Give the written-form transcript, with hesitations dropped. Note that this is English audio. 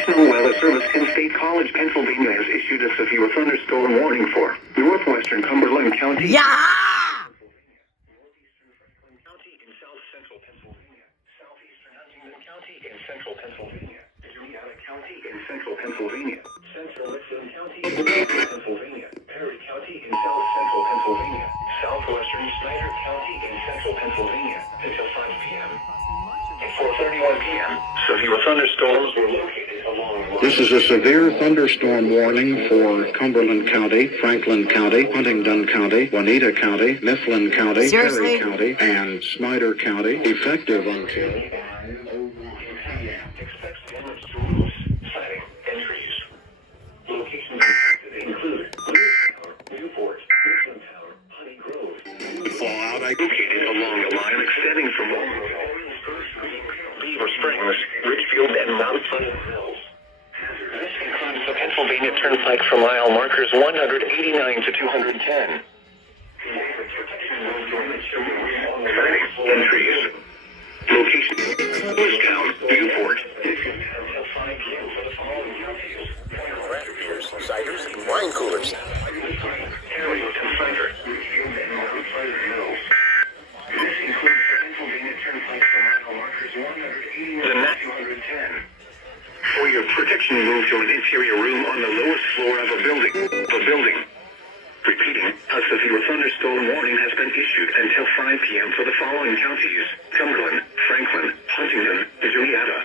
National Weather Service in State College, Pennsylvania has issued a severe thunderstorm warning for northwestern Cumberland County. Yeah! Northeastern Franklin County in south-central Pennsylvania. Southeastern Huntingdon County in central Pennsylvania. Juliana County in central Pennsylvania. Central Mifflin County in central Pennsylvania. Perry County in south-central Pennsylvania. Southwestern Snyder County in central Pennsylvania until 5 p.m. At 4:31 p.m., severe thunderstorms were located along the line. This is a severe thunderstorm warning for Cumberland County, Franklin County, Huntingdon County, Juanita County, Mifflin County, Seriously? Perry County, and Snyder County, effective until... Expects damage to roofs, siding, and trees. Locations impacted include Learstown, Newport, Mifflin Tower, Honey Grove. Fallout Located along the line extending from Beaver Springs, Ridgefield, and Mount Pleasant Hills. This includes the Pennsylvania Turnpike for mile markers 189 to 210. And trees. Location: Learstown, Newport. Until 5 p.m. for the following counties: Craft beers, ciders, and wine coolers. Harriet and Cider, Ridgefield, and Mount Pleasant Hills. This includes the Pennsylvania Turnpike for mile markers 189 to 210. For your protection, move to an interior room on the lowest floor of a building. Repeating, a severe thunderstorm warning has been issued until 5 p.m. for the following counties: Cumberland, Franklin, Huntingdon, Juliana,